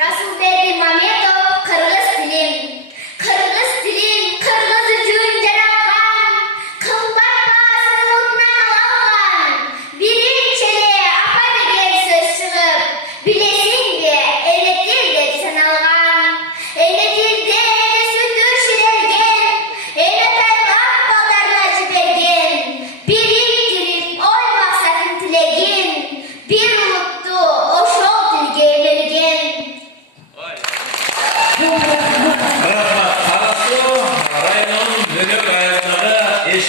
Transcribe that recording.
Расулберди Мамедов, кыргыз тилим. Кыргыз тилим, кыргыз үчүн жаралган, кымбат баасынын алган. Биринчи эле апа деген сөз чыгып, билесиңби, эне тил деп саналган. Эне тилде сүтү ширелген, эне тайлап балдарына жиберген. Бириктирип ой максатын тилеген, бир улутту ошол тилге берген.